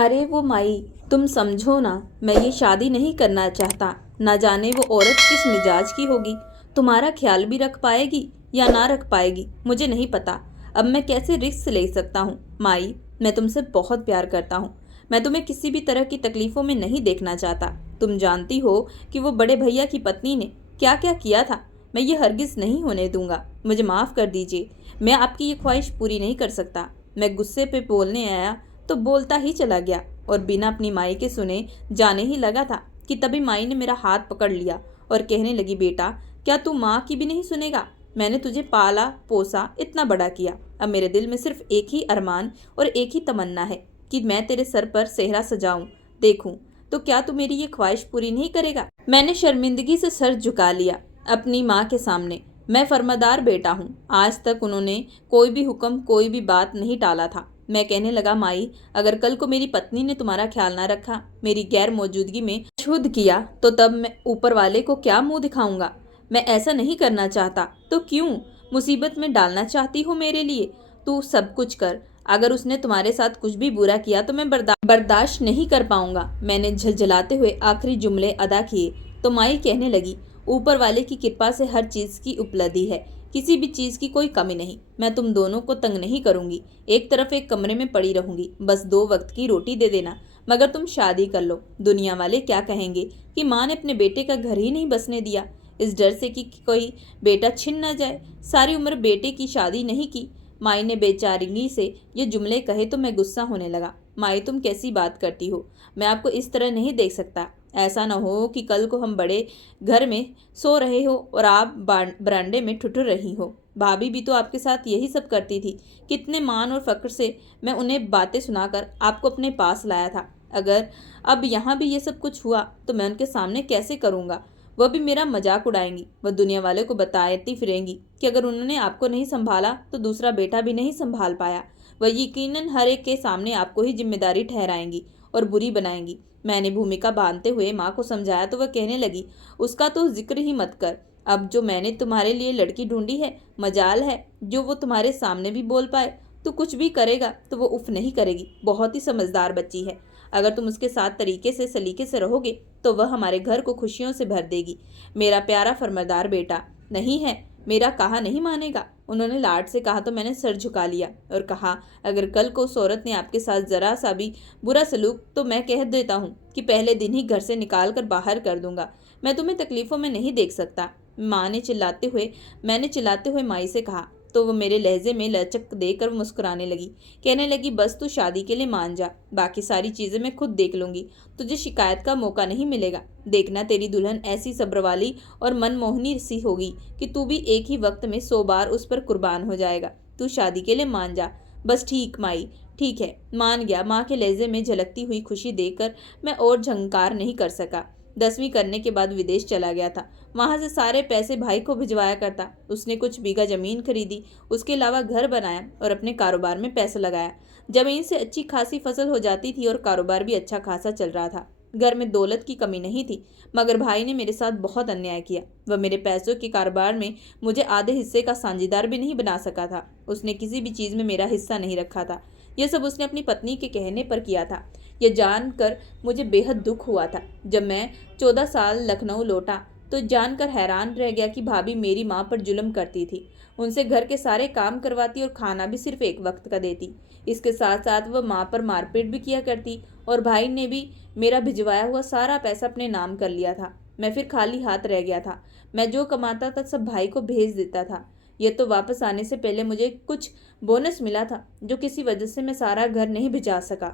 अरे वो माई, तुम समझो ना, मैं ये शादी नहीं करना चाहता। ना जाने वो औरत किस मिजाज की होगी, तुम्हारा ख्याल भी रख पाएगी या ना रख पाएगी मुझे नहीं पता। अब मैं कैसे रिस्क ले सकता हूँ माई। मैं तुमसे बहुत प्यार करता हूँ। मैं तुम्हें किसी भी तरह की तकलीफ़ों में नहीं देखना चाहता। तुम जानती हो कि वो बड़े भैया की पत्नी ने क्या क्या किया था। मैं ये हरगिज़ नहीं होने दूंगा। मुझे माफ़ कर दीजिए, मैं आपकी ये ख्वाहिश पूरी नहीं कर सकता। मैं गुस्से पे बोलने आया तो बोलता ही चला गया और बिना अपनी माई के सुने जाने ही लगा था कि तभी माई ने मेरा हाथ पकड़ लिया और कहने लगी, बेटा क्या तू माँ की भी नहीं सुनेगा? मैंने तुझे पाला पोसा इतना बड़ा किया। अब मेरे दिल में सिर्फ एक ही अरमान और एक ही तमन्ना है कि मैं तेरे सर पर सेहरा सजाऊं, देखूं। तो क्या तू मेरी ये ख्वाहिश पूरी नहीं करेगा? मैंने शर्मिंदगी से सर झुका लिया अपनी माँ के सामने। मैं फर्मादार बेटा हूँ। आज तक उन्होंने कोई भी हुक्म कोई भी बात नहीं टाला था। मैं कहने लगा, माई अगर कल को मेरी पत्नी ने तुम्हारा ख्याल ना रखा, मेरी गैर मौजूदगी में शुद्ध किया, तो तब मैं ऊपर वाले को क्या मुंह दिखाऊंगा? मैं ऐसा नहीं करना चाहता। तो क्यों मुसीबत में डालना चाहती हो मेरे लिए? तू सब कुछ कर। अगर उसने तुम्हारे साथ कुछ भी बुरा किया तो मैं बर्दाश्त नहीं कर पाऊंगा। मैंने झलझलाते हुए आखिरी जुमले अदा किए तो माई कहने लगी, ऊपर वाले की कृपा से हर चीज की उपलब्धि है, किसी भी चीज की कोई कमी नहीं। मैं तुम दोनों को तंग नहीं करूंगी। एक तरफ एक कमरे में पड़ी रहूंगी, बस 2 वक्त की रोटी दे देना, मगर तुम शादी कर लो। दुनिया वाले क्या कहेंगे कि माँ ने अपने बेटे का घर ही नहीं बसने दिया, इस डर से कि कोई बेटा छिन न जाए। सारी उम्र बेटे की शादी नहीं की। माई ने बेचारगी से ये जुमले कहे तो मैं गुस्सा होने लगा। माई तुम कैसी बात करती हो? मैं आपको इस तरह नहीं देख सकता। ऐसा न हो कि कल को हम बड़े घर में सो रहे हो और आप बरांडे में ठुठुर रही हो। भाभी भी तो आपके साथ यही सब करती थी। कितने मान और फक्र से मैं उन्हें बातें सुनाकर आपको अपने पास लाया था। अगर अब यहाँ भी ये सब कुछ हुआ तो मैं उनके सामने कैसे करूँगा? वह भी मेरा मजाक उड़ाएंगी। वह दुनिया वाले को बताती फिरेंगी कि अगर उन्होंने आपको नहीं संभाला तो दूसरा बेटा भी नहीं संभाल पाया। वह यकीनन हर एक के सामने आपको ही जिम्मेदारी ठहराएंगी और बुरी बनाएंगी। मैंने भूमिका बांधते हुए माँ को समझाया तो वह कहने लगी, उसका तो जिक्र ही मत कर। अब जो मैंने तुम्हारे लिए लड़की ढूंढी है, मजाल है जो वो तुम्हारे सामने भी बोल पाए। तो कुछ भी करेगा तो वो उफ नहीं करेगी। बहुत ही समझदार बच्ची है। अगर तुम उसके साथ तरीके से सलीके से रहोगे तो वह हमारे घर को खुशियों से भर देगी। मेरा प्यारा फर्मादार बेटा नहीं है, मेरा कहा नहीं मानेगा। उन्होंने लाड से कहा तो मैंने सर झुका लिया और कहा, अगर कल को उस औरत ने आपके साथ जरा सा भी बुरा सलूक तो मैं कह देता हूँ कि पहले दिन ही घर से निकाल कर बाहर कर दूंगा। मैं तुम्हें तकलीफों में नहीं देख सकता। मैंने चिल्लाते हुए माई से कहा तो वो मेरे लहजे में लचक देकर मुस्कुराने लगी। कहने लगी, बस तू शादी के लिए मान जा, बाकी सारी चीजें मैं खुद देख लूंगी। तुझे शिकायत का मौका नहीं मिलेगा। देखना तेरी दुल्हन ऐसी सब्र वाली और मनमोहनी सी होगी कि तू भी एक ही वक्त में 100 बार उस पर कुर्बान हो जाएगा। तू शादी के लिए मान जा बस। ठीक माई, ठीक है, मान गया। माँ के लहजे में झलकती हुई खुशी देखकर मैं और झंकार नहीं कर सका। 10वीं करने के बाद विदेश चला गया था। वहां से सारे पैसे भाई को भिजवाया करता। उसने कुछ बीघा जमीन खरीदी, उसके अलावा घर बनाया और अपने कारोबार में पैसा लगाया। जमीन से अच्छी खासी फसल हो जाती थी और कारोबार भी अच्छा खासा चल रहा था। घर में दौलत की कमी नहीं थी, मगर भाई ने मेरे साथ बहुत अन्याय किया। वह मेरे पैसों के कारोबार में मुझे आधे हिस्से का साझेदार भी नहीं बना सका था। उसने किसी भी चीज़ में मेरा हिस्सा नहीं रखा था। यह सब उसने अपनी पत्नी के कहने पर किया था। यह जानकर मुझे बेहद दुख हुआ था। जब मैं 14 साल लखनऊ लौटा तो जानकर हैरान रह गया कि भाभी मेरी माँ पर जुल्म करती थी। उनसे घर के सारे काम करवाती और खाना भी सिर्फ एक वक्त का देती। इसके साथ साथ वह माँ पर मारपीट भी किया करती और भाई ने भी मेरा भिजवाया हुआ सारा पैसा अपने नाम कर लिया था। मैं फिर खाली हाथ रह गया था। मैं जो कमाता था सब भाई को भेज देता था। ये तो वापस आने से पहले मुझे कुछ बोनस मिला था, जो किसी वजह से मैं सारा घर नहीं भिजा सका।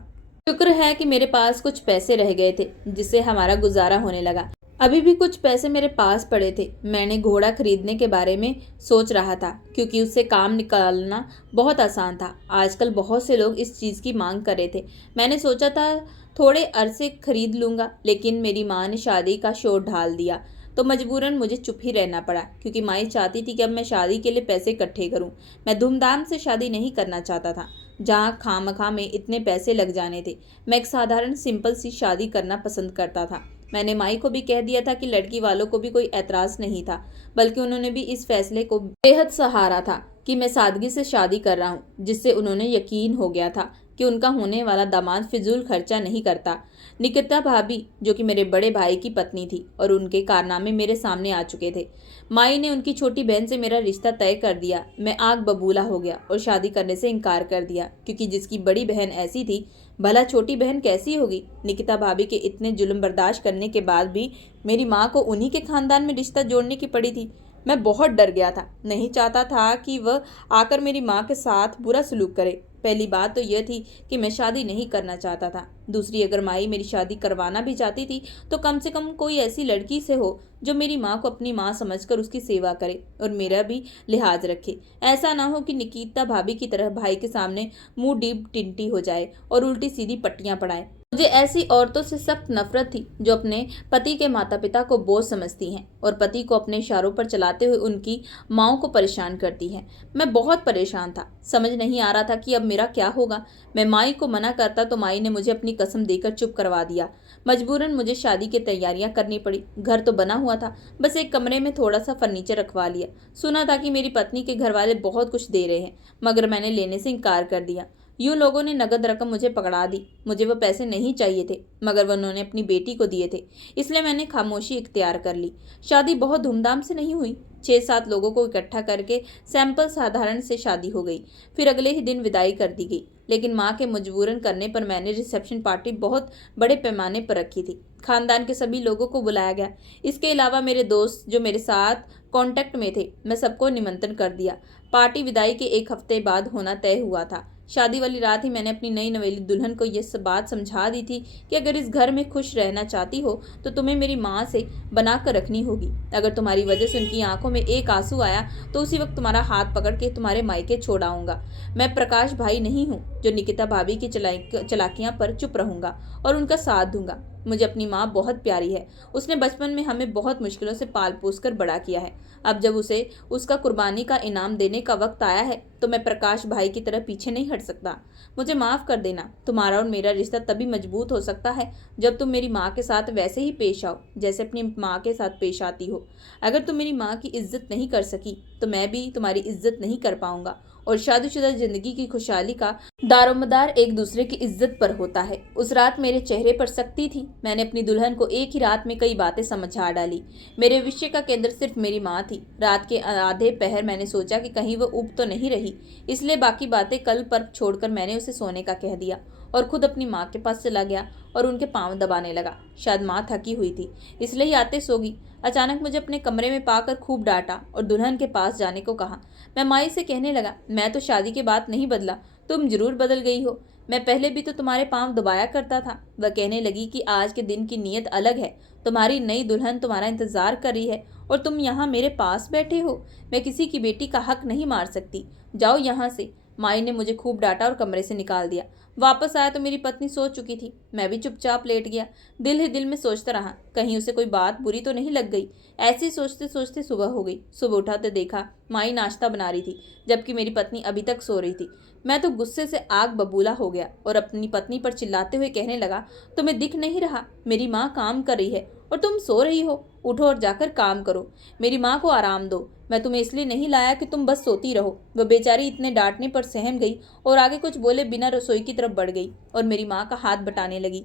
शुक्र है कि मेरे पास कुछ पैसे रह गए थे जिससे हमारा गुजारा होने लगा। अभी भी कुछ पैसे मेरे पास पड़े थे। मैंने घोड़ा खरीदने के बारे में सोच रहा था क्योंकि उससे काम निकालना बहुत आसान था। आजकल बहुत से लोग इस चीज़ की मांग कर रहे थे। मैंने सोचा था थोड़े अरसे खरीद लूँगा, लेकिन मेरी माँ ने शादी का शोर ढाल दिया तो मजबूरन मुझे चुप ही रहना पड़ा, क्योंकि माई चाहती थी कि अब मैं शादी के लिए पैसे इकट्ठे करूं। मैं धूमधाम से शादी नहीं करना चाहता था जहाँ खामखा में इतने पैसे लग जाने थे। मैं एक साधारण सिंपल सी शादी करना पसंद करता था। मैंने माई को भी कह दिया था कि लड़की वालों को भी कोई ऐतराज़ नहीं था, बल्कि उन्होंने भी इस फैसले को बेहद सहारा था कि मैं सादगी से शादी कर रहा हूँ, जिससे उन्होंने यकीन हो गया था कि उनका होने वाला दामाद फिजूल खर्चा नहीं करता। निकिता भाभी, जो कि मेरे बड़े भाई की पत्नी थी, और उनके कारनामे मेरे सामने आ चुके थे। माई ने उनकी छोटी बहन से मेरा रिश्ता तय कर दिया। मैं आग बबूला हो गया और शादी करने से इनकार कर दिया, क्योंकि जिसकी बड़ी बहन ऐसी थी, भला छोटी बहन कैसी होगी। निकिता भाभी के इतने जुल्म बर्दाश्त करने के बाद भी मेरी माँ को उन्हीं के खानदान में रिश्ता जोड़ने की पड़ी थी। मैं बहुत डर गया था, नहीं चाहता था कि वह आकर मेरी माँ के साथ बुरा सलूक करे। पहली बात तो यह थी कि मैं शादी नहीं करना चाहता था। दूसरी, अगर माई मेरी शादी करवाना भी चाहती थी तो कम से कम कोई ऐसी लड़की से हो जो मेरी माँ को अपनी माँ समझकर उसकी सेवा करे और मेरा भी लिहाज रखे। ऐसा ना हो कि निकिता भाभी की तरह भाई के सामने मुंह डीप टिंटी हो जाए और उल्टी सीधी पट्टियां पड़ाए। मुझे ऐसी औरतों से सख्त नफरत थी जो अपने पति के माता पिता को बोझ समझती हैं और पति को अपने इशारों पर चलाते हुए उनकी माँओं को परेशान करती हैं। मैं बहुत परेशान था, समझ नहीं आ रहा था कि अब मेरा क्या होगा। मैं माई को मना करता तो माई ने मुझे अपनी कसम देकर चुप करवा दिया। मजबूरन मुझे शादी की तैयारियां करनी पड़ी। घर तो बना हुआ था, बस एक कमरे में थोड़ा सा फर्नीचर रखवा लिया। सुना था कि मेरी पत्नी के घर वाले बहुत कुछ दे रहे हैं, मगर मैंने लेने से इनकार कर दिया। यूं लोगों ने नगद रकम मुझे पकड़ा दी। मुझे वो पैसे नहीं चाहिए थे, मगर वह उन्होंने अपनी बेटी को दिए थे, इसलिए मैंने खामोशी इख्तियार कर ली। शादी बहुत धूमधाम से नहीं हुई। 6-7 लोगों को इकट्ठा करके सैंपल साधारण से शादी हो गई। फिर अगले ही दिन विदाई कर दी गई। लेकिन माँ के मजबूरन करने पर मैंने रिसेप्शन पार्टी बहुत बड़े पैमाने पर रखी थी। खानदान के सभी लोगों को बुलाया गया। इसके अलावा मेरे दोस्त जो मेरे साथ कांटेक्ट में थे, मैं सबको निमंत्रण कर दिया। पार्टी विदाई के एक हफ्ते बाद होना तय हुआ था। शादी वाली रात ही मैंने अपनी नई नवेली दुल्हन को यह सब बात समझा दी थी कि अगर इस घर में खुश रहना चाहती हो तो तुम्हें मेरी माँ से बना कर रखनी होगी। अगर तुम्हारी वजह से उनकी आंखों में एक आंसू आया तो उसी वक्त तुम्हारा हाथ पकड़ के तुम्हारे मायके छोड़ आऊंगा। मैं प्रकाश भाई नहीं हूँ जो निकिता भाभी की चलाकियां पर चुप रहूंगा और उनका साथ दूंगा। मुझे अपनी माँ बहुत प्यारी है। उसने बचपन में हमें बहुत मुश्किलों से पाल पोस कर बड़ा किया है। अब जब उसे उसका कुर्बानी का इनाम देने का वक्त आया है तो मैं प्रकाश भाई की तरह पीछे नहीं हट सकता। मुझे माफ़ कर देना। तुम्हारा और मेरा रिश्ता तभी मजबूत हो सकता है जब तुम मेरी माँ के साथ वैसे ही पेश आओ जैसे अपनी माँ के साथ पेश आती हो। अगर तुम मेरी माँ की इज्जत नहीं कर सकी तो मैं भी तुम्हारी इज्जत नहीं कर पाऊंगा। और शादीशुदा जिंदगी की खुशहाली का दारोमदार एक दूसरे की इज्जत पर होता है। उस रात मेरे चेहरे पर सख्ती थी। मैंने अपनी दुल्हन को एक ही रात में कई बातें समझा डाली। मेरे विषय का केंद्र सिर्फ मेरी माँ थी। रात के आधे पहर मैंने सोचा कि कहीं वो ऊब तो नहीं रही, इसलिए बाकी बातें कल पर छोड़कर मैंने उसे सोने का कह दिया और खुद अपनी माँ के पास चला गया और उनके पांव दबाने लगा। शायद माँ थकी हुई थी, इसलिए ही आते सो गई। अचानक मुझे अपने कमरे में पाकर खूब डांटा और दुल्हन के पास जाने को कहा। मैं माई से कहने लगा, मैं तो शादी के बाद नहीं बदला, तुम जरूर बदल गई हो। मैं पहले भी तो तुम्हारे पांव दबाया करता था। वह कहने लगी कि आज के दिन की नीयत अलग है। तुम्हारी नई दुल्हन तुम्हारा इंतजार कर रही है और तुम यहाँ मेरे पास बैठे हो। मैं किसी की बेटी का हक नहीं मार सकती, जाओ यहाँ से। माई ने मुझे खूब डांटा और कमरे से निकाल दिया। वापस आया तो मेरी पत्नी सो चुकी थी। मैं भी चुपचाप लेट गया। दिल ही दिल में सोचता रहा, कहीं उसे कोई बात बुरी तो नहीं लग गई। ऐसे सोचते सोचते सुबह हो गई। सुबह उठा तो देखा माई नाश्ता बना रही थी, जबकि मेरी पत्नी अभी तक सो रही थी। मैं तो गुस्से से आग बबूला हो गया और अपनी पत्नी पर चिल्लाते हुए कहने लगा, तुम्हें दिख नहीं रहा मेरी माँ काम कर रही है और तुम सो रही हो? उठो और जाकर काम करो, मेरी माँ को आराम दो। मैं तुम्हें इसलिए नहीं लाया कि तुम बस सोती रहो। वह बेचारी इतने डांटने पर सहम गई और आगे कुछ बोले बिना रसोई की तरफ बढ़ गई और मेरी माँ का हाथ बटाने लगी।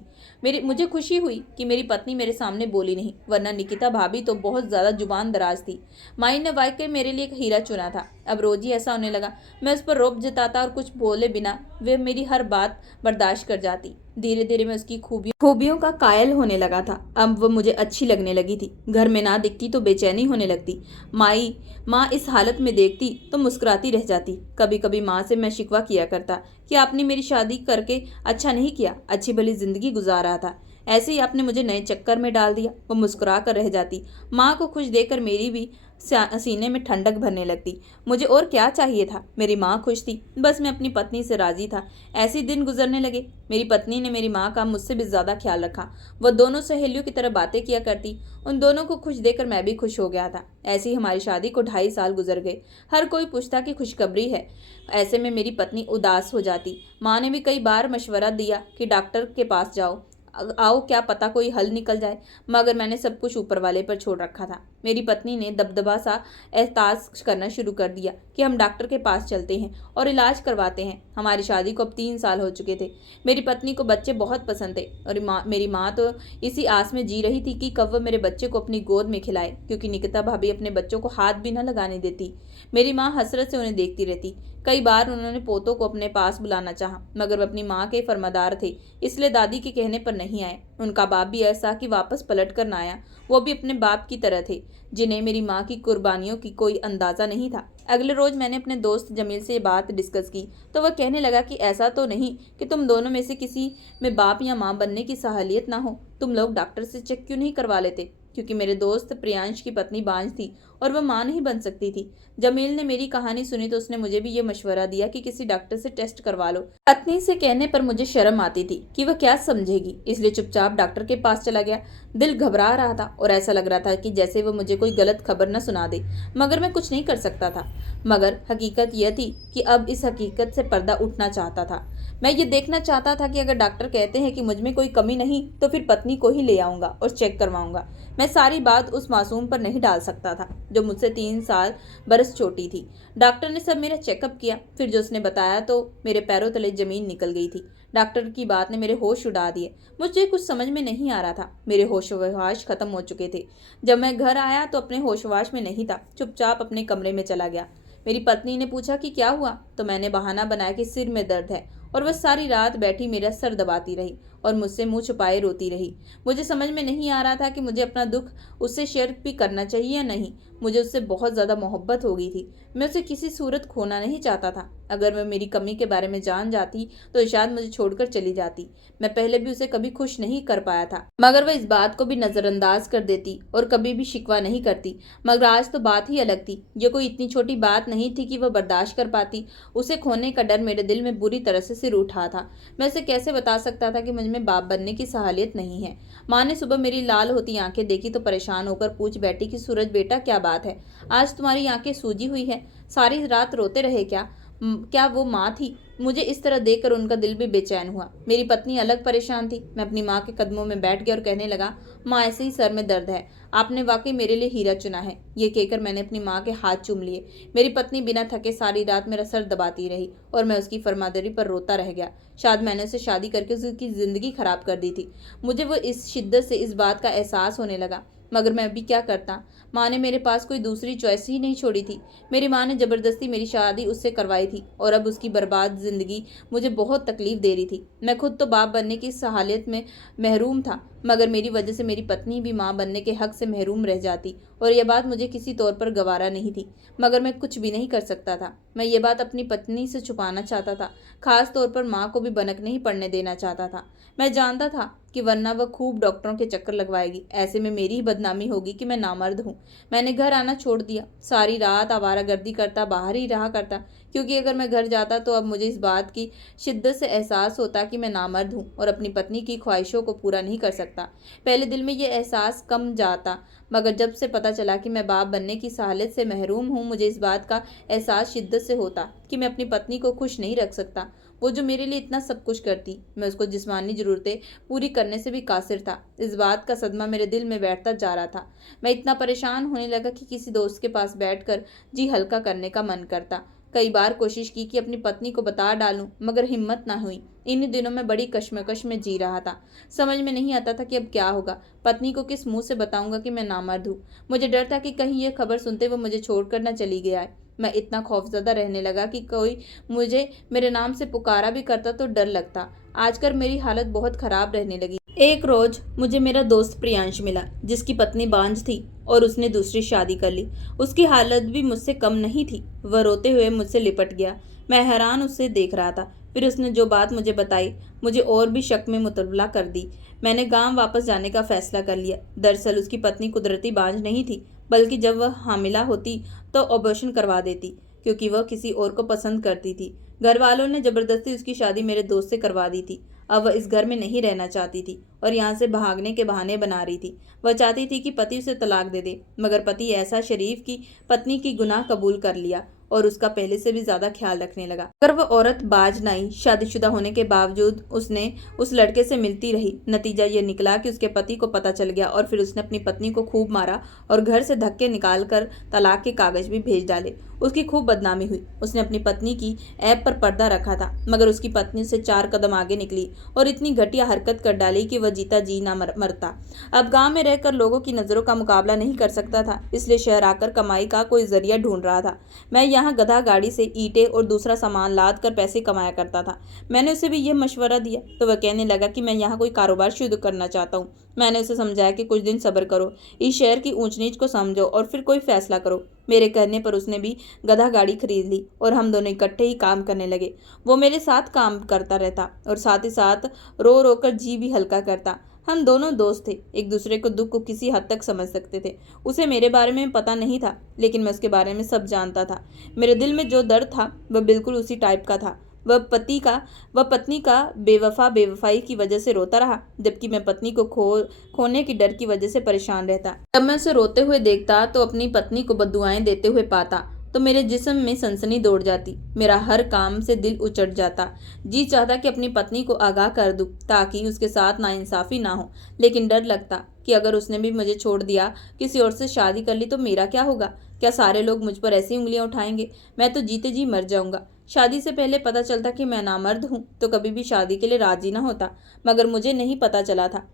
मुझे खुशी हुई कि मेरी पत्नी मेरे सामने बोली नहीं, वरना निकिता भाभी तो बहुत ज़्यादा जुबान दराज थी। माई ने वाकई मेरे लिए एक हीरा चुना था। अब रोज ही ऐसा होने लगा। मैं उस पर रोब जताता और कुछ बोले बिना वे मेरी हर बात बर्दाश्त कर जाती। धीरे धीरे मैं उसकी खूबियों का कायल होने लगा था। अब वो मुझे अच्छी लगने लगी थी। घर में ना दिखती तो बेचैनी होने लगती। माँ इस हालत में देखती तो मुस्कुराती रह जाती। कभी कभी माँ से मैं शिकवा किया करता कि आपने मेरी शादी करके अच्छा नहीं किया, अच्छी भली जिंदगी गुजार रहा था, ऐसे ही आपने मुझे नए चक्कर में डाल दिया। वो मुस्कुरा कर रह जाती। माँ को खुश देखकर मेरी भी सीने में ठंडक भरने लगती। मुझे और क्या चाहिए था? मेरी माँ खुश थी, बस मैं अपनी पत्नी से राजी था। ऐसे दिन गुजरने लगे। मेरी पत्नी ने मेरी माँ का मुझसे भी ज़्यादा ख्याल रखा। वह दोनों सहेलियों की तरह बातें किया करती। उन दोनों को खुश देखकर मैं भी खुश हो गया था। ऐसी ही हमारी शादी को 2.5 साल गुजर गए। हर कोई पूछता कि खुशखबरी है। ऐसे में मेरी पत्नी उदास हो जाती। माँ ने भी कई बार मशवरा दिया कि डॉक्टर के पास जाओ, क्या पता कोई हल निकल जाए, मगर मैंने सब कुछ ऊपर वाले पर छोड़ रखा था। मेरी पत्नी ने दबदबा सा एहसास करना शुरू कर दिया कि हम डॉक्टर के पास चलते हैं और इलाज करवाते हैं। हमारी शादी को अब 3 साल हो चुके थे। मेरी पत्नी को बच्चे बहुत पसंद थे और मेरी माँ तो इसी आस में जी रही थी कि कब वह मेरे बच्चे को अपनी गोद में खिलाए, क्योंकि निकिता भाभी अपने बच्चों को हाथ भी न लगाने देती। मेरी माँ हसरत से उन्हें देखती रहती। कई बार उन्होंने पोतों को अपने पास बुलाना चाहा, मगर वे अपनी माँ के फरमादार थे, इसलिए दादी के कहने पर नहीं आए। उनका बाप भी ऐसा कि वापस पलट कर न आया। वो भी अपने बाप की तरह थे, जिन्हें मेरी माँ की कुर्बानियों की कोई अंदाजा नहीं था। अगले रोज मैंने अपने दोस्त जमील से ये बात डिस्कस की तो वह कहने लगा कि ऐसा तो नहीं कि तुम दोनों में से किसी में बाप या माँ बनने की सहालियत ना हो। तुम लोग डॉक्टर से चेक क्यों नहीं करवा लेते? क्योंकि मेरे दोस्त प्रियांश की पत्नी बांझ थी और वह मां नहीं बन सकती थी। जमील ने मेरी कहानी सुनी तो उसने मुझे भी ये मशवरा दिया कि किसी डॉक्टर से टेस्ट करवा लो। पत्नी से कहने पर मुझे शर्म आती थी कि वह क्या समझेगी, इसलिए चुपचाप डॉक्टर के पास चला गया। दिल घबरा रहा था और ऐसा लग रहा था कि जैसे वह मुझे कोई गलत खबर न सुना दे, मगर मैं कुछ नहीं कर सकता था। मगर हकीकत यह थी कि अब इस हकीकत से पर्दा उठना चाहता था। मैं ये देखना चाहता था कि अगर डॉक्टर कहते हैं कि मुझ में कोई कमी नहीं तो फिर पत्नी को ही ले आऊंगा और चेक करवाऊंगा। मैं सारी बात उस मासूम पर नहीं डाल सकता था जो मुझसे 3 साल बरस छोटी थी। डॉक्टर ने सब मेरा चेकअप किया, फिर जो उसने बताया तो मेरे पैरों तले जमीन निकल गई थी। डॉक्टर की बात ने मेरे होश उड़ा दिए। मुझे कुछ समझ में नहीं आ रहा था। मेरे होशवाश खत्म हो चुके थे। जब मैं घर आया तो अपने होशवाश में नहीं था, चुपचाप अपने कमरे में चला गया। मेरी पत्नी ने पूछा कि क्या हुआ, तो मैंने बहाना बनाया कि सिर में दर्द है, और वह सारी रात बैठी मेरा सर दबाती रही और मुझसे मुंह छुपाए रोती रही। मुझे समझ में नहीं आ रहा था कि मुझे अपना दुख उससे शेयर भी करना चाहिए या नहीं। मुझे उससे बहुत ज़्यादा मोहब्बत हो गई थी। मैं उसे किसी सूरत खोना नहीं चाहता था। अगर वह मेरी कमी के बारे में जान जाती तो शायद मुझे छोड़कर चली जाती। मैं पहले भी उसे कभी खुश नहीं कर पाया था, मगर वह इस बात को भी नज़रअंदाज कर देती और कभी भी शिकवा नहीं करती। मगर आज तो बात ही अलग थी। ये कोई इतनी छोटी बात नहीं थी कि वह बर्दाश्त कर पाती। उसे खोने का डर मेरे दिल में बुरी तरह से सिर उठा था। मैं उसे कैसे बता सकता था कि मुझ में बाप बनने की सहालियत नहीं है। माँ ने सुबह मेरी लाल होती आंखें देखी तो परेशान होकर पूछ बैठी कि सूरज बेटा क्या बात है, आज तुम्हारी आंखें सूजी हुई है, सारी रात रोते रहे क्या? क्या वो माँ थी? मुझे इस तरह देखकर उनका दिल भी बेचैन हुआ। मेरी पत्नी अलग परेशान थी। मैं अपनी माँ के कदमों में बैठ गया और कहने लगा, माँ ऐसे ही सर में दर्द है, आपने वाकई मेरे लिए हीरा चुना है। ये कहकर मैंने अपनी माँ के हाथ चूम लिए। मेरी पत्नी बिना थके सारी रात मेरा सर दबाती रही और मैं उसकी फरमादरी पर रोता रह गया। शायद मैंने उसे शादी करके उसकी ज़िंदगी खराब कर दी थी। मुझे वो इस शिद्दत से इस बात का एहसास होने लगा, मगर मैं अभी क्या करता? माँ ने मेरे पास कोई दूसरी चॉइस ही नहीं छोड़ी थी। मेरी माँ ने ज़बरदस्ती मेरी शादी उससे करवाई थी और अब उसकी बर्बाद ज़िंदगी मुझे बहुत तकलीफ दे रही थी। मैं खुद तो बाप बनने की सहालियत में महरूम था, मगर मेरी वजह से मेरी पत्नी भी माँ बनने के हक से महरूम रह जाती, और यह बात मुझे किसी तौर पर गवारा नहीं थी। मगर मैं कुछ भी नहीं कर सकता था। मैं ये बात अपनी पत्नी से छुपाना चाहता था, खास तौर पर माँ को भी भनक नहीं पड़ने देना चाहता था। मैं जानता था कि वरना वह खूब डॉक्टरों के चक्कर लगवाएगी। ऐसे में मेरी ही बदनामी होगी कि मैं नामर्द हूँ। मैंने घर आना छोड़ दिया। सारी रात आवारागर्दी करता बाहर ही रहा करता, क्योंकि अगर मैं घर जाता तो अब मुझे इस बात की शिद्दत से एहसास होता कि मैं नामर्द हूँ और अपनी पत्नी की ख्वाहिशों को पूरा नहीं कर सकता। पहले दिल में ये एहसास कम जाता, मगर जब से पता चला कि मैं बाप बनने की सहालत से महरूम हूँ, मुझे इस बात का एहसास शिद्दत से होता कि मैं अपनी पत्नी को खुश नहीं रख सकता। वो जो मेरे लिए इतना सब कुछ करती, मैं उसको जिस्मानी ज़रूरतें पूरी करने से भी कासिर था। इस बात का सदमा मेरे दिल में बैठता जा रहा था। मैं इतना परेशान होने लगा कि किसी दोस्त के पास बैठकर जी हल्का करने का मन करता। कई बार कोशिश की कि अपनी पत्नी को बता डालूं, मगर हिम्मत ना हुई। इन दिनों में बड़ी कश्मकश में जी रहा था। समझ में नहीं आता था कि अब क्या होगा। पत्नी को किस मुंह से बताऊंगा कि मैं नामर्द हूँ। मुझे डर था कि कहीं ये खबर सुनते वो मुझे छोड़कर न चली गया है। मैं इतना खौफजदा रहने लगा कि कोई मुझे मेरे नाम से पुकारा भी करता तो डर लगता। आजकल मेरी हालत बहुत खराब रहने लगी। एक रोज मुझे मेरा दोस्त प्रियांश मिला, जिसकी पत्नी बांझ थी और उसने दूसरी शादी कर ली। उसकी हालत भी मुझसे कम नहीं थी। वह रोते हुए मुझसे लिपट गया। मैं हैरान उससे देख रहा था। फिर उसने जो बात मुझे बताई, मुझे और भी शक में मुतल्ला कर दी। मैंने गांव वापस जाने का फैसला कर लिया। दरअसल उसकी पत्नी कुदरती बांझ नहीं थी, बल्कि जब वह हामिला होती तो ऑपरेशन करवा देती, क्योंकि वह किसी और को पसंद करती थी। घर वालों ने जबरदस्ती उसकी शादी मेरे दोस्त से करवा दी थी। अब वह इस घर में नहीं रहना चाहती थी और यहाँ से भागने के बहाने बना रही थी। वह चाहती थी कि पति उसे तलाक दे दे, मगर पति ऐसा शरीफ की पत्नी की गुनाह कबूल कर लिया और उसका पहले से भी ज्यादा ख्याल रखने लगा। अगर वह औरत बाज नाई शादीशुदा होने के बावजूद उसने उस लड़के से मिलती रही, नतीजा यह निकला कि उसके पति को पता चल गया और फिर उसने अपनी पत्नी को खूब मारा और घर से धक्के निकाल कर तलाक के कागज भी भेज डाले। उसकी खूब बदनामी हुई। उसने अपनी पत्नी की ऐब पर पर्दा रखा था, मगर उसकी पत्नी से 4 कदम आगे निकली और इतनी घटिया हरकत कर डाली कि वह जीता जी ना मरता। अब गांव में रहकर लोगों की नजरों का मुकाबला नहीं कर सकता था, इसलिए शहर आकर कमाई का कोई जरिया ढूंढ रहा था। मैं यहाँ गधा गाड़ी से ईंटें और दूसरा सामान लाद कर पैसे कमाया करता था। मैंने उसे भी यह मशवरा दिया तो वह कहने लगा कि मैं यहाँ कोई कारोबार शुरू करना चाहता हूँ। मैंने उसे समझाया कि कुछ दिन सब्र करो, इस शहर की ऊंच नीच को समझो और फिर कोई फैसला करो। मेरे कहने पर उसने भी गधा गाड़ी खरीद ली और हम दोनों इकट्ठे ही काम करने लगे। वो मेरे साथ काम करता रहता और साथ ही साथ रो रो कर जी भी हल्का करता। हम दोनों दोस्त थे, एक दूसरे को दुख को किसी हद तक समझ सकते थे। उसे मेरे बारे में पता नहीं था, लेकिन मैं उसके बारे में सब जानता था। मेरे दिल में जो दर्द था वह बिल्कुल उसी टाइप का था। वह पत्नी का बेवफाई की वजह से रोता रहा, जबकि मैं पत्नी को खोने की डर की वजह से परेशान रहता। जब मैं उसे रोते हुए देखता तो अपनी पत्नी को बद्दुआएं देते हुए पाता तो मेरे जिस्म में सनसनी दौड़ जाती। मेरा हर काम से दिल उचट जाता। जी चाहता कि अपनी पत्नी को आगाह कर दूं ताकि उसके साथ नाइंसाफी ना हो, लेकिन डर लगता कि अगर उसने भी मुझे छोड़ दिया, किसी और से शादी कर ली तो मेरा क्या होगा? क्या सारे लोग मुझ पर ऐसी उंगलियां उठाएंगे? मैं तो जीते जी मर जाऊंगा। शादी से पहले पता चलता कि मैं नामर्द हूं तो कभी भी शादी के लिए राजी ना होता, मगर मुझे नहीं पता चला था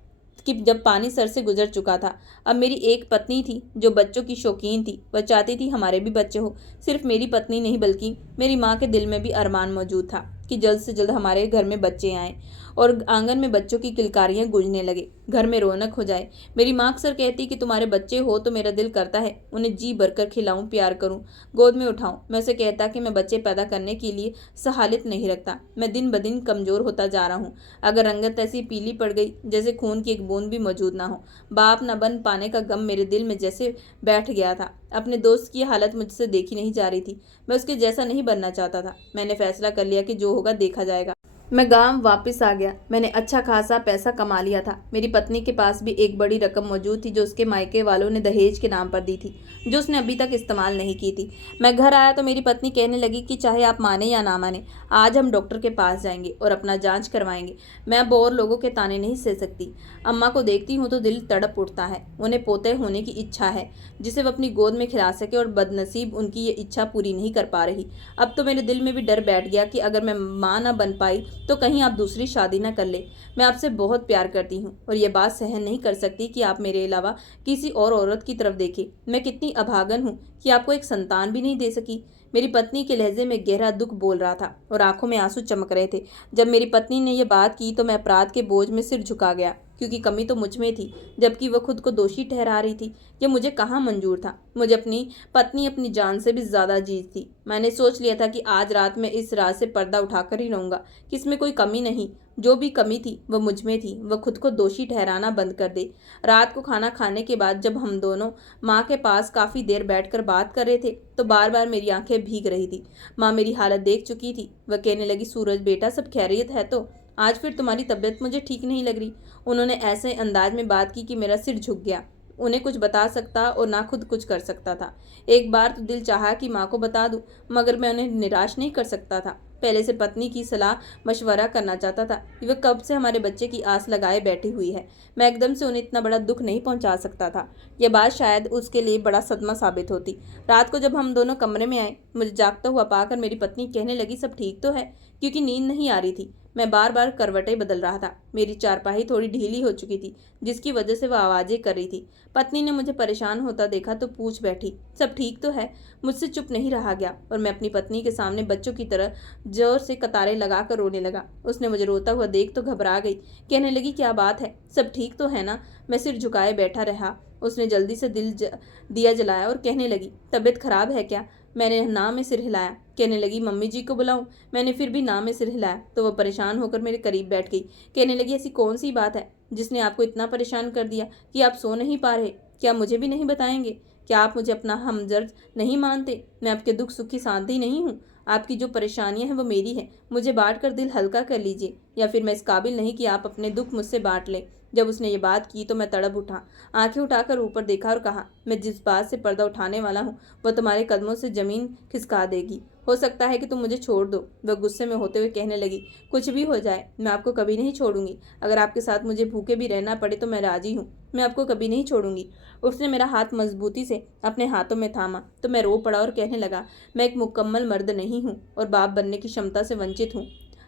कि जब पानी सर से गुजर चुका था। अब मेरी एक पत्नी थी जो बच्चों की शौकीन थी। वह चाहती थी हमारे भी बच्चे हो। सिर्फ मेरी पत्नी नहीं बल्कि मेरी माँ के दिल में भी अरमान मौजूद था कि जल्द से जल्द हमारे घर में बच्चे आएं और आंगन में बच्चों की किलकारियां गूंजने लगे, घर में रौनक हो जाए। मेरी माँ अक्सर कहती कि तुम्हारे बच्चे हो तो मेरा दिल करता है उन्हें जी भरकर खिलाऊं, प्यार करूं, गोद में उठाऊं। मैं उसे कहता कि मैं बच्चे पैदा करने के लिए सहालियत नहीं रखता। मैं दिन ब दिन कमजोर होता जा रहा हूँ। अगर रंगत ऐसी पीली पड़ गई जैसे खून की एक बूंद भी मौजूद ना हो। बाप न बन पाने का गम मेरे दिल में जैसे बैठ गया था। अपने दोस्त की हालत मुझसे देखी नहीं जा रही थी। मैं उसके जैसा नहीं बनना चाहता था। मैंने फैसला कर लिया कि जो होगा देखा जाएगा। मैं गांव वापस आ गया। मैंने अच्छा खासा पैसा कमा लिया था। मेरी पत्नी के पास भी एक बड़ी रकम मौजूद थी जो उसके मायके वालों ने दहेज के नाम पर दी थी, जो उसने अभी तक इस्तेमाल नहीं की थी। मैं घर आया तो मेरी पत्नी कहने लगी कि चाहे आप माने या ना माने, आज हम डॉक्टर के पास जाएंगे और अपना जांच करवाएंगे। मैं अब और लोगों के ताने नहीं सह सकती। अम्मा को देखती हूँ तो दिल तड़प उठता है। उन्हें पोते होने की इच्छा है जिसे वह अपनी गोद में खिला सके, और बदनसीब उनकी ये इच्छा पूरी नहीं कर पा रही। अब तो मेरे दिल में भी डर बैठ गया कि अगर मैं माँ न बन पाई तो कहीं आप दूसरी शादी न कर ले। मैं आपसे बहुत प्यार करती हूँ और ये बात सहन नहीं कर सकती कि आप मेरे अलावा किसी और औरत की तरफ देखें। मैं कितनी अभागन हूँ कि आपको एक संतान भी नहीं दे सकी। मेरी पत्नी के लहजे में गहरा दुख बोल रहा था और आंखों में आंसू चमक रहे थे। जब मेरी पत्नी ने यह बात की तो मैं अपराध के बोझ में सिर झुका गया, क्योंकि कमी तो मुझ में थी जबकि वह खुद को दोषी ठहरा रही थी। यह मुझे कहाँ मंजूर था। मुझे अपनी पत्नी अपनी जान से भी ज्यादा अजीज थी। मैंने सोच लिया था कि आज रात मैं इस रात से पर्दा उठाकर ही रहूंगा, कि इसमें कोई कमी नहीं। जो भी कमी थी वह मुझ में थी। वह खुद को दोषी ठहराना बंद कर दे। रात को खाना खाने के बाद जब हम दोनों माँ के पास काफ़ी देर बैठकर बात कर रहे थे तो बार बार मेरी आंखें भीग रही थी। माँ मेरी हालत देख चुकी थी। वह कहने लगी, सूरज बेटा, सब खैरियत है तो? आज फिर तुम्हारी तबीयत मुझे ठीक नहीं लग रही। उन्होंने ऐसे अंदाज में बात की कि मेरा सिर झुक गया। उन्हें कुछ बता सकता और ना खुद कुछ कर सकता था। एक बार तो दिल चाहा कि माँ को बता दूं, मगर मैं उन्हें निराश नहीं कर सकता था। पहले से पत्नी की सलाह मशवरा करना चाहता था कि वह कब से हमारे बच्चे की आस लगाए बैठी हुई है। मैं एकदम से उन्हें इतना बड़ा दुख नहीं पहुंचा सकता था। यह बात शायद उसके लिए बड़ा सदमा साबित होती। रात को जब हम दोनों कमरे में आए, मुझे जागता हुआ पाकर मेरी पत्नी कहने लगी, सब ठीक तो है? क्योंकि नींद नहीं आ रही थी। मैं बार बार करवटें बदल रहा था। मेरी चारपाई थोड़ी ढीली हो चुकी थी, जिसकी वजह से वह आवाज़ें कर रही थी। पत्नी ने मुझे परेशान होता देखा तो पूछ बैठी, सब ठीक तो है? मुझसे चुप नहीं रहा गया और मैं अपनी पत्नी के सामने बच्चों की तरह जोर से कतारें लगाकर रोने लगा। उसने मुझे रोता हुआ देख तो घबरा गई। कहने लगी, क्या बात है, सब ठीक तो है ना? मैं सिर झुकाए बैठा रहा। उसने जल्दी से दिया जलाया और कहने लगी, तबीयत खराब है क्या? मैंने ना में सिर हिलाया। कहने लगी, मम्मी जी को बुलाऊं? मैंने फिर भी ना में सिर हिलाया तो वह परेशान होकर मेरे करीब बैठ गई। कहने लगी, ऐसी कौन सी बात है जिसने आपको इतना परेशान कर दिया कि आप सो नहीं पा रहे? क्या मुझे भी नहीं बताएंगे? क्या आप मुझे अपना हमदर्द नहीं मानते? मैं आपके दुख सुख की साथी नहीं हूँ? आपकी जो परेशानियां हैं वो मेरी हैं, मुझे बांट कर दिल हल्का कर लीजिए, या फिर मैं इस काबिल नहीं कि आप अपने दुख मुझसे बांट लें। जब उसने ये बात की तो मैं तड़प उठा, आंखें उठाकर ऊपर देखा और कहा, मैं जिस बात से पर्दा उठाने वाला हूँ वह तुम्हारे कदमों से जमीन खिसका देगी। हो सकता है कि तुम मुझे छोड़ दो। वह गुस्से में होते हुए कहने लगी, कुछ भी हो जाए मैं आपको कभी नहीं छोड़ूंगी। अगर आपके साथ मुझे भूखे भी रहना पड़े तो मैं राजी हूँ, मैं आपको कभी नहीं छोड़ूंगी। उसने मेरा हाथ मजबूती से अपने हाथों में थामा तो मैं रो पड़ा और कहने लगा, मैं एक मुकम्मल मर्द नहीं हूँ और बाप बनने की क्षमता से वंचित हूँ।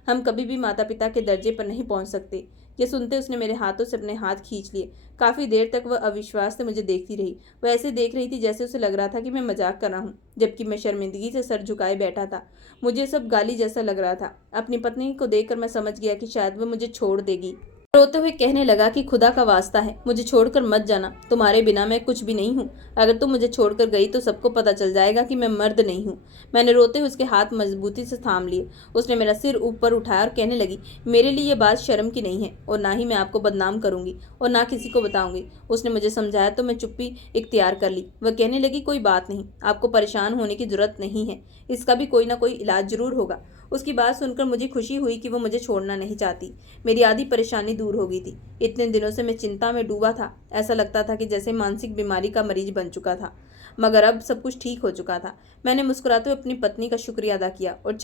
हम कभी भी माता पिता के दर्जे पर नहीं पहुंच सकते। ये सुनते उसने मेरे हाथों से अपने हाथ खींच लिए। काफ़ी देर तक वह अविश्वास से मुझे देखती रही। वह ऐसे देख रही थी जैसे उसे लग रहा था कि मैं मजाक कर रहा हूँ, जबकि मैं शर्मिंदगी से सर झुकाए बैठा था। मुझे सब गाली जैसा लग रहा था। अपनी पत्नी को देखकर मैं समझ गया कि शायद वह मुझे छोड़ देगी। रोते हुए कहने लगा कि खुदा का वास्ता है, मुझे छोड़कर मत जाना। तुम्हारे बिना मैं कुछ भी नहीं हूँ। अगर तुम मुझे छोड़कर गई तो सबको पता चल जाएगा कि मैं मर्द नहीं हूँ। मैंने रोते हुए उसके हाथ मजबूती से थाम लिए। उसने मेरा सिर ऊपर उठाया और कहने लगी, मेरे लिए ये बात शर्म की नहीं है और ना ही मैं आपको बदनाम करूंगी और ना किसी को बताऊंगी। उसने मुझे समझाया तो मैं चुप्पी इख्तियार कर ली। वह कहने लगी, कोई बात नहीं, आपको परेशान होने की जरूरत नहीं है, इसका भी कोई ना कोई इलाज जरूर होगा। उसकी बात सुनकर मुझे खुशी हुई कि वो मुझे छोड़ना नहीं चाहती। मेरी आधी परेशानी दूर हो गई थी। इतने दिनों से मैं चिंता में डूबा था। ऐसा लगता था कि जैसे मानसिक बीमारी का मरीज बन चुका था, मगर अब सब कुछ ठीक हो चुका था। मैंने मुस्कुराते हुए अपनी पत्नी का शुक्रिया अदा किया और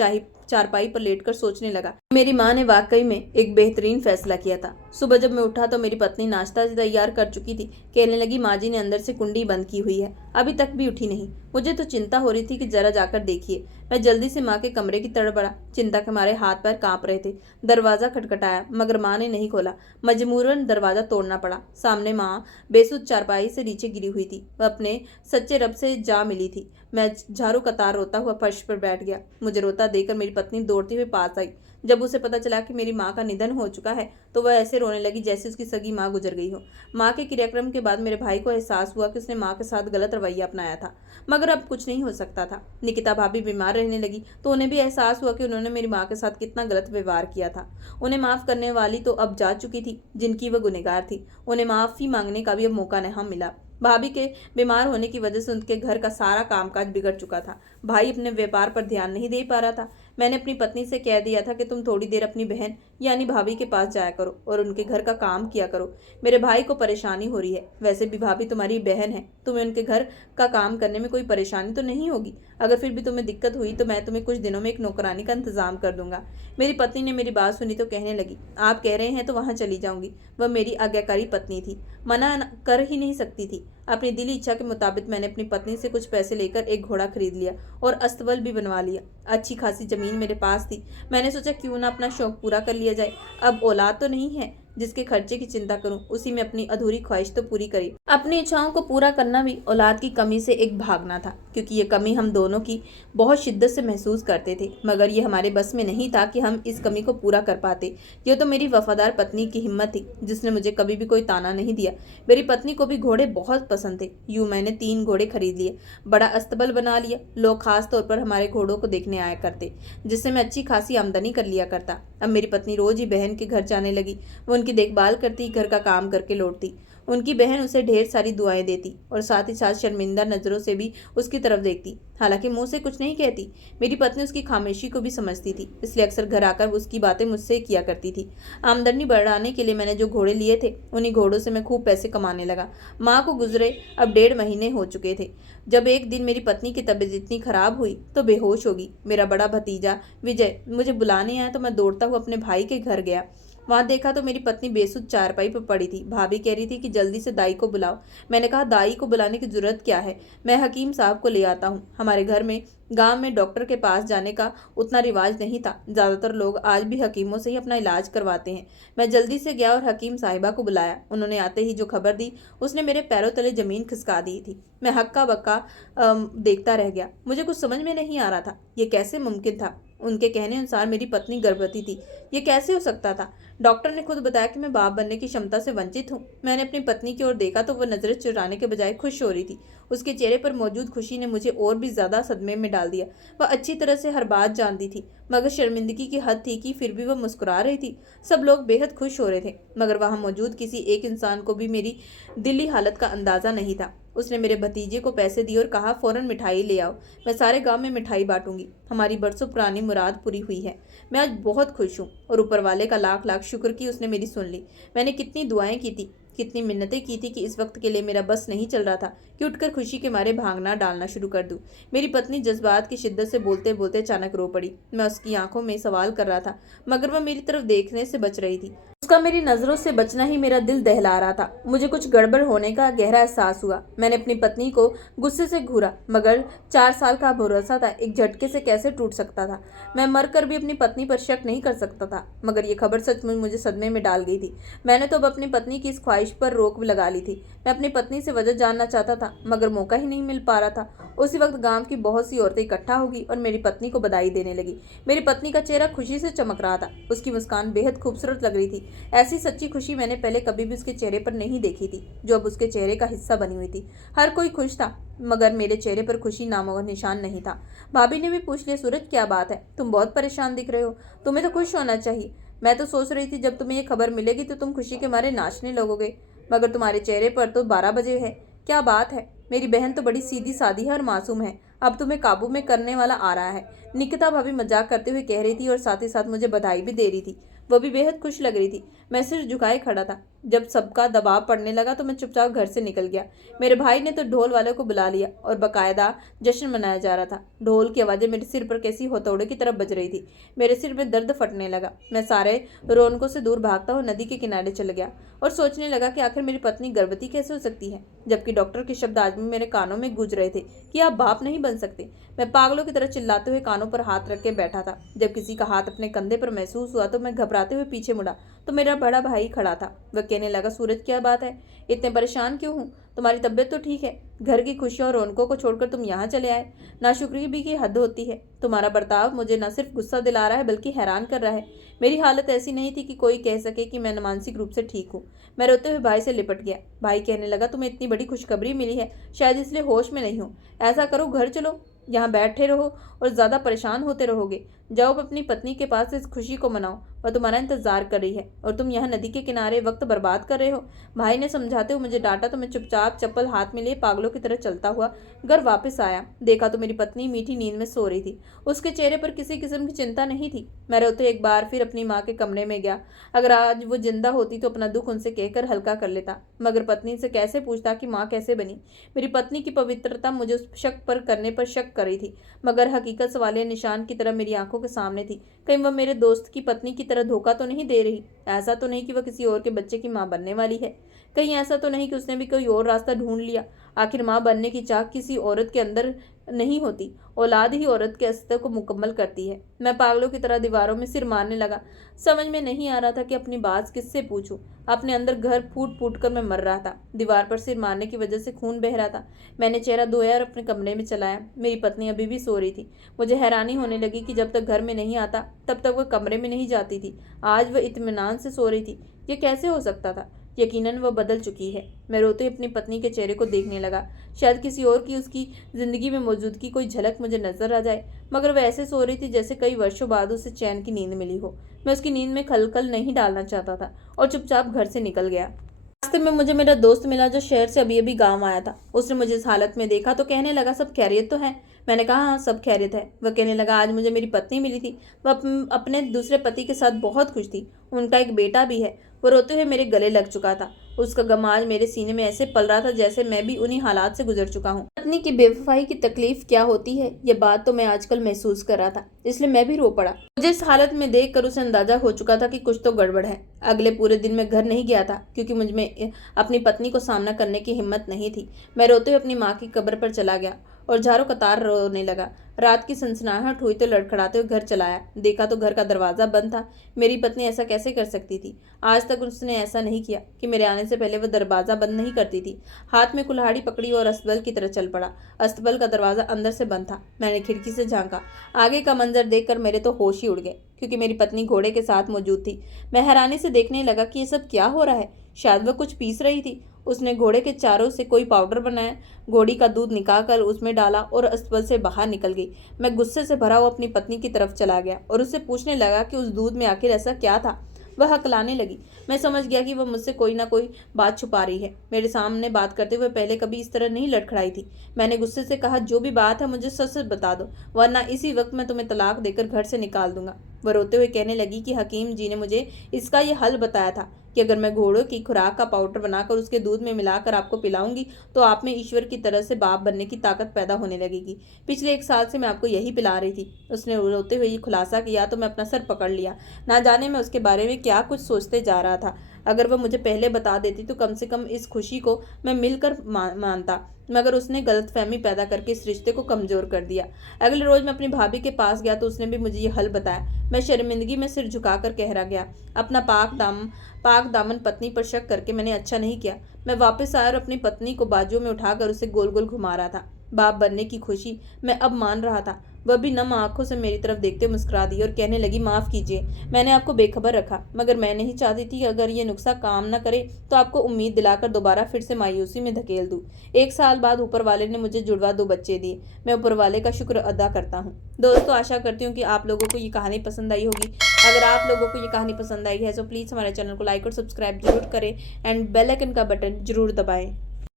चारपाई पर लेटकर सोचने लगा। मेरी माँ ने वाकई में एक बेहतरीन फैसला किया था। सुबह जब मैं उठा तो मेरी पत्नी नाश्ता तैयार कर चुकी थी। कहने लगी, माँ जी ने अंदर से कुंडी बंद की हुई है, अभी तक भी उठी नहीं। मुझे तो चिंता हो रही थी कि जरा जाकर देखिए। मैं जल्दी से माँ के कमरे की तरफ बढ़ा। चिंता के मारे हाथ पैर कांप रहे थे। दरवाजा खटखटाया मगर माँ ने नहीं खोला। मजबूरन दरवाजा तोड़ना पड़ा। सामने माँ बेसुध चारपाई से नीचे गिरी हुई थी। वह अपने सच्चे रब से जा मिली थी। मैं झाड़ू कतार रोता हुआ फर्श पर बैठ गया। मुझे रोता देखकर मेरी पत्नी दौड़ते हुए पास आई। जब उसे पता चला कि मेरी माँ का निधन हो चुका है तो वह ऐसे रोने लगी जैसे उसकी सगी माँ गुजर गई हो। माँ के क्रियाक्रम के बाद मेरे भाई को एहसास हुआ कि उसने माँ के साथ गलत रवैया अपनाया था, मगर अब कुछ नहीं हो सकता था। निकिता भाभी बीमार रहने लगी तो उन्हें भी एहसास हुआ कि उन्होंने मेरी माँ के साथ कितना गलत व्यवहार किया था। उन्हें माफ करने वाली तो अब जा चुकी थी जिनकी वह गुनहगार थी। उन्हें माफी मांगने का भी अब मौका नहीं मिला। भाभी के बीमार होने की वजह से उनके घर का सारा कामकाज बिगड़ चुका था। भाई अपने व्यापार पर ध्यान नहीं दे पा रहा था। मैंने अपनी पत्नी से कह दिया था कि तुम थोड़ी देर अपनी बहन यानी भाभी के पास जाया करो और उनके घर का काम किया करो। मेरे भाई को परेशानी हो रही है। वैसे भी भाभी तुम्हारी बहन है, तुम्हें उनके घर का काम करने में कोई परेशानी तो नहीं होगी। अगर फिर भी तुम्हें दिक्कत हुई तो मैं तुम्हें कुछ दिनों में एक नौकरानी का इंतजाम कर दूंगा। मेरी पत्नी ने मेरी बात सुनी तो कहने लगी, आप कह रहे हैं तो वहां चली जाऊंगी। वह मेरी आज्ञाकारी पत्नी थी, मना कर ही नहीं सकती थी। अपनी दिली इच्छा के मुताबिक मैंने अपनी पत्नी से कुछ पैसे लेकर एक घोड़ा खरीद लिया और अस्तबल भी बनवा लिया। अच्छी खासी जमीन मेरे पास थी। मैंने सोचा क्यों ना अपना शौक पूरा कर लिया जाए। अब औलाद तो नहीं है जिसके खर्चे की चिंता करूं, उसी में अपनी अधूरी ख्वाहिश तो पूरी करी। अपनी इच्छाओं को पूरा करना भी औलाद की कमी से एक भागना था, क्योंकि ये कमी हम दोनों की बहुत शिद्दत से महसूस करते थे, मगर ये हमारे बस में नहीं था कि हम इस कमी को पूरा कर पाते। यह तो मेरी वफादार पत्नी की हिम्मत थी जिसने मुझे कभी भी कोई ताना नहीं दिया। मेरी पत्नी को भी घोड़े बहुत पसंद थे। यूं मैंने 3 घोड़े खरीद लिए, बड़ा अस्तबल बना लिया। लोग खास तौर पर हमारे घोड़ों को देखने आया करते, जिससे मैं अच्छी खासी आमदनी कर लिया करता। अब मेरी पत्नी रोज ही बहन के घर जाने लगी। वो उनकी देखभाल करती, घर का काम करके लौटती। उनकी बहन उसे ढेर सारी दुआएं देती और साथ ही साथ शर्मिंदा नजरों से भी उसकी तरफ देखती। हालांकि मुंह से कुछ नहीं कहती। मेरी पत्नी उसकी खामोशी को भी समझती थी, इसलिए अक्सर घर आकर उसकी बातें मुझसे किया करती थी। आमदनी बढ़ाने के लिए मैंने जो घोड़े लिए थे उन्हीं घोड़ों से मैं खूब पैसे कमाने लगा। माँ को गुजरे अब 1.5 महीने हो चुके थे जब एक दिन मेरी पत्नी की तबीयत इतनी खराब हुई तो बेहोश होगी। मेरा बड़ा भतीजा विजय मुझे बुलाने आया तो मैं दौड़ता हुआ अपने भाई के घर गया। वहां देखा तो मेरी पत्नी बेसुध चारपाई पर पड़ी थी। भाभी कह रही थी कि जल्दी से दाई को बुलाओ। मैंने कहा, दाई को बुलाने की जरूरत क्या है, मैं हकीम साहब को ले आता हूँ। हमारे घर में गांव में डॉक्टर के पास जाने का उतना रिवाज नहीं था। ज्यादातर लोग आज भी हकीमों से ही अपना इलाज करवाते हैं। मैं जल्दी से गया और हकीम साहिबा को बुलाया। उन्होंने आते ही जो खबर दी उसने मेरे पैरों तले जमीन खिसका दी थी। मैं हक्का बक्का देखता रह गया। मुझे कुछ समझ में नहीं आ रहा था, ये कैसे मुमकिन था। उनके कहने अनुसार मेरी पत्नी गर्भवती थी। ये कैसे हो सकता था। डॉक्टर ने खुद बताया कि मैं बाप बनने की क्षमता से वंचित हूँ। मैंने अपनी पत्नी की ओर देखा तो वह नजरें चुराने के बजाय खुश हो रही थी। उसके चेहरे पर मौजूद खुशी ने मुझे और भी ज्यादा सदमे में डाल दिया। वह अच्छी तरह से हर बात जानती थी, मगर शर्मिंदगी की हद थी कि फिर भी वह मुस्कुरा रही थी। सब लोग बेहद खुश हो रहे थे, मगर वहां मौजूद किसी एक इंसान को भी मेरी दिली हालत का अंदाजा नहीं था। उसने मेरे भतीजे को पैसे दिए और कहा, फौरन मिठाई ले आओ, मैं सारे गांव में मिठाई बांटूंगी। हमारी बरसों पुरानी मुराद पूरी हुई है। मैं आज बहुत खुश हूँ और ऊपर वाले का लाख लाख शुक्र कि उसने मेरी सुन ली। मैंने कितनी दुआएं की थी, कितनी मिन्नतें की थी कि इस वक्त के लिए मेरा बस नहीं चल रहा था कि उठकर खुशी के मारे भागना डालना शुरू कर दूं। मेरी पत्नी जज्बात की शिद्दत से बोलते बोलते अचानक रो पड़ी। मैं उसकी आंखों में सवाल कर रहा था, मगर वह मेरी तरफ देखने से बच रही थी। उसका मेरी नजरों से बचना ही मेरा दिल दहला रहा था। मुझे कुछ गड़बड़ होने का गहरा एहसास हुआ। मैंने अपनी पत्नी को गुस्से से घूरा, मगर 4 साल का भरोसा था, एक झटके से कैसे टूट सकता था। मैं मरकर भी अपनी पत्नी पर शक नहीं कर सकता था, मगर यह खबर सचमुच मुझे सदमे में डाल गई थी। मैंने तो अब अपनी पत्नी की इस ख्वाहिश पर रोक लगा ली थी। मैं अपनी पत्नी से वजह जानना चाहता था, मगर मौका ही नहीं मिल पा रहा था। उसी वक्त गांव की बहुत सी औरतें इकट्ठा होगी और मेरी पत्नी को बधाई देने लगी। मेरी पत्नी का चेहरा खुशी से चमक रहा था। उसकी मुस्कान बेहद खूबसूरत लग रही थी। ऐसी सच्ची खुशी मैंने पहले कभी भी उसके चेहरे पर नहीं देखी थी, जो अब उसके चेहरे का हिस्सा बनी हुई थी। हर कोई खुश था, मगर मेरे चेहरे पर खुशी नामों का निशान नहीं था। भाभी ने भी पूछ लिया, सूरज क्या बात है, तुम बहुत परेशान दिख रहे हो, तुम्हें तो खुश होना चाहिए। मैं तो सोच रही थी जब तुम्हें ये खबर मिलेगी तो तुम खुशी के मारे नाचने लगोगे, मगर तुम्हारे चेहरे पर तो 12 बजे है। क्या बात है, मेरी बहन तो बड़ी सीधी सादी है और मासूम है, अब तुम्हें काबू में करने वाला आ रहा है। निकिता भाभी मजाक करते हुए कह रही थी और साथ ही साथ मुझे बधाई भी दे रही थी। वह भी बेहद खुश लग रही थी। मैं सिर झुकाए खड़ा था। जब सबका दबाव पड़ने लगा तो मैं चुपचाप घर से निकल गया। मेरे भाई ने तो ढोल वाले को बुला लिया और बकायदा जश्न मनाया जा रहा था। ढोल की आवाजें मेरे सिर पर कैसी हथौड़े की तरफ बज रही थी। मेरे सिर में दर्द फटने लगा। मैं सारे रौनकों से दूर भागता हुआ नदी के किनारे चल गया और सोचने लगा कि आखिर मेरी पत्नी गर्भवती कैसे हो सकती है, जबकि डॉक्टर के शब्द आज भी मेरे कानों में गूंज रहे थे कि आप बाप नहीं बन सकते। मैं पागलों की तरह चिल्लाते हुए कानों पर हाथ रख के बैठा था। जब किसी का हाथ अपने कंधे पर महसूस हुआ तो मैं घबराते हुए पीछे मुड़ा तो मेरा बड़ा भाई खड़ा था। वह कहने लगा, सूरज क्या बात है, इतने परेशान क्यों हूँ? तुम्हारी तबीयत तो ठीक है? घर की खुशियों और रौनकों को छोड़कर तुम यहाँ चले आए। नाशुक्री भी की हद होती है। तुम्हारा बर्ताव मुझे न सिर्फ गुस्सा दिला रहा है बल्कि हैरान कर रहा है। मेरी हालत ऐसी नहीं थी कि कोई कह सके कि मैं मानसिक रूप से ठीक हूँ। मैं रोते हुए भाई से लिपट गया। भाई कहने लगा, तुम्हें इतनी बड़ी खुशखबरी मिली है, शायद इसलिए होश में नहीं हो। ऐसा करो, घर चलो, यहाँ बैठे रहो और ज्यादा परेशान होते रहोगे। जाओ अपनी पत्नी के पास इस खुशी को मनाओ, वह तुम्हारा इंतजार कर रही है और तुम यहाँ नदी के किनारे वक्त बर्बाद कर रहे हो। भाई ने समझाते हुए मुझे डांटा तो मैं चुपचाप चप्पल हाथ में लिए पागलों की तरह चलता हुआ घर वापस आया। देखा तो मेरी पत्नी मीठी नींद में सो रही थी। उसके चेहरे पर किसी किस्म की चिंता नहीं थी। मैं रोते एक बार फिर अपनी माँ के कमरे में गया। अगर आज वो जिंदा होती तो अपना दुख उनसे कहकर हल्का कर लेता, मगर पत्नी से कैसे पूछता कि माँ कैसे बनी। मेरी पत्नी की पवित्रता मुझे उस शक पर करने पर शक कर रही थी, मगर हकीकत सवालिया निशान की तरह मेरी आंखों के सामने थी। कहीं वह मेरे दोस्त की पत्नी की तरह धोखा तो नहीं दे रही? ऐसा तो नहीं कि वह किसी और के बच्चे की मां बनने वाली है? कहीं ऐसा तो नहीं कि उसने भी कोई और रास्ता ढूंढ लिया? आखिर मां बनने की चाह किसी औरत के अंदर नहीं होती, औलाद ही औरत के अस्तित्व को मुकम्मल करती है। मैं पागलों की तरह दीवारों में सिर मारने लगा। समझ में नहीं आ रहा था कि अपनी बात किससे पूछूं। अपने अंदर घर फूट फूट कर मैं मर रहा था। दीवार पर सिर मारने की वजह से खून बह रहा था। मैंने चेहरा धोया और अपने कमरे में चलाया। मेरी पत्नी अभी भी सो रही थी। मुझे हैरानी होने लगी कि जब तक घर में नहीं आता तब तक वह कमरे में नहीं जाती थी। आज वह इत्मीनान से सो रही थी। यह कैसे हो सकता था? यकीनन वह बदल चुकी है। मैं रोते हुए अपनी पत्नी के चेहरे को देखने लगा। शायद किसी और की उसकी जिंदगी में मौजूदगी कोई झलक मुझे नजर आ जाए, मगर वह ऐसे सो रही थी जैसे कई वर्षों बाद उसे चैन की नींद मिली हो। मैं उसकी नींद में खलखल नहीं डालना चाहता था और चुपचाप घर से निकल गया। रास्ते में मुझे मेरा दोस्त मिला जो शहर से अभी अभी गांव आया था। उसने मुझे इस हालत में देखा तो कहने लगा, सब खैरियत तो है? मैंने कहा, हाँ सब खैरियत है। वह कहने लगा, आज मुझे मेरी पत्नी मिली थी। वह अपने दूसरे पति के साथ बहुत खुश थी। उनका एक बेटा भी है। वो रोते हुए मेरे गले लग चुका था। उसका गम आज मेरे सीने में ऐसे पल रहा था जैसे मैं भी उन्हीं हालात से गुजर चुका हूँ। पत्नी की बेवफाई की तकलीफ क्या होती है, ये बात तो मैं आजकल महसूस कर रहा था, इसलिए मैं भी रो पड़ा। मुझे इस हालत में देखकर उसे अंदाजा हो चुका था कि कुछ तो गड़बड़ है। अगले पूरे दिन मैं घर नहीं गया था क्योंकि मुझ में अपनी पत्नी को सामना करने की हिम्मत नहीं थी। मैं रोते हुए अपनी माँ की कब्र पर चला गया और झारों कतार रोने लगा। रात की सनसनाहट हुई तो लड़खड़ाते हुए घर चलाया। देखा तो घर का दरवाज़ा बंद था। मेरी पत्नी ऐसा कैसे कर सकती थी? आज तक उसने ऐसा नहीं किया कि मेरे आने से पहले वह दरवाज़ा बंद नहीं करती थी। हाथ में कुल्हाड़ी पकड़ी और अस्तबल की तरफ चल पड़ा। अस्तबल का दरवाज़ा अंदर से बंद था। मैंने खिड़की से झांका। आगे का मंजर देखकर मेरे तो होश ही उड़ गए, क्योंकि मेरी पत्नी घोड़े के साथ मौजूद थी। मैं हैरानी से देखने लगा कि ये सब क्या हो रहा है। शायद वह कुछ पीस रही थी। उसने घोड़े के चारों से कोई पाउडर बनाया, घोड़ी का दूध निकालकर उसमें डाला और अस्तबल से बाहर निकल गई। मैं गुस्से से भरा हुआ अपनी पत्नी की तरफ चला गया और उससे पूछने लगा कि उस दूध में आखिर ऐसा क्या था। वह हकलाने लगी। मैं समझ गया कि वह मुझसे कोई ना कोई बात छुपा रही है। मेरे सामने बात करते हुए पहले कभी इस तरह नहीं लड़खड़ाई थी। मैंने गुस्से से कहा, जो भी बात है मुझे सच सच बता दो, वरना इसी वक्त मैं तुम्हें तलाक देकर घर से निकाल दूंगा। वह रोते हुए कहने लगी कि हकीम जी ने मुझे इसका यह हल बताया था कि अगर मैं घोड़ों की खुराक का पाउडर बनाकर उसके दूध में मिलाकर आपको पिलाऊंगी तो आप में ईश्वर की तरह से बाप बनने की ताकत पैदा होने लगेगी। पिछले 1 साल से मैं आपको यही पिला रही थी। उसने रोते हुए ये खुलासा किया तो मैं अपना सर पकड़ लिया। ना जाने मैं उसके बारे में क्या कुछ सोचते जा रहा था। अगर वह मुझे पहले बता देती तो कम से कम इस खुशी को मैं मिलकर मानता, मगर उसने गलतफहमी पैदा करके इस रिश्ते को कमजोर कर दिया। अगले रोज मैं अपनी भाभी के पास गया तो उसने भी मुझे ये हल बताया। मैं शर्मिंदगी में सिर झुकाकर कह रह गया। अपना पाक दामन पत्नी पर शक करके मैंने अच्छा नहीं किया। मैं वापस आया और अपनी पत्नी को बाजुओं में उठाकर उसे गोल गोल घुमा रहा था। बाप बनने की खुशी मैं अब मान रहा था। वह भी नम आंखों से मेरी तरफ देखते मुस्कुरा दी और कहने लगी, माफ़ कीजिए, मैंने आपको बेखबर रखा, मगर मैं नहीं चाहती थी अगर ये नुस्खा काम न करे तो आपको उम्मीद दिलाकर दोबारा फिर से मायूसी में धकेल दूँ। 1 साल बाद ऊपर वाले ने मुझे जुड़वा 2 बच्चे दिए। मैं ऊपर वाले का शुक्र अदा करता हूँ। दोस्तों, आशा करती हूँ कि आप लोगों को ये कहानी पसंद आई होगी। अगर आप लोगों को ये कहानी पसंद आई है तो प्लीज़ हमारे चैनल को लाइक और सब्सक्राइब जरूर करें एंड बेल आइकन का बटन जरूर दबाएं।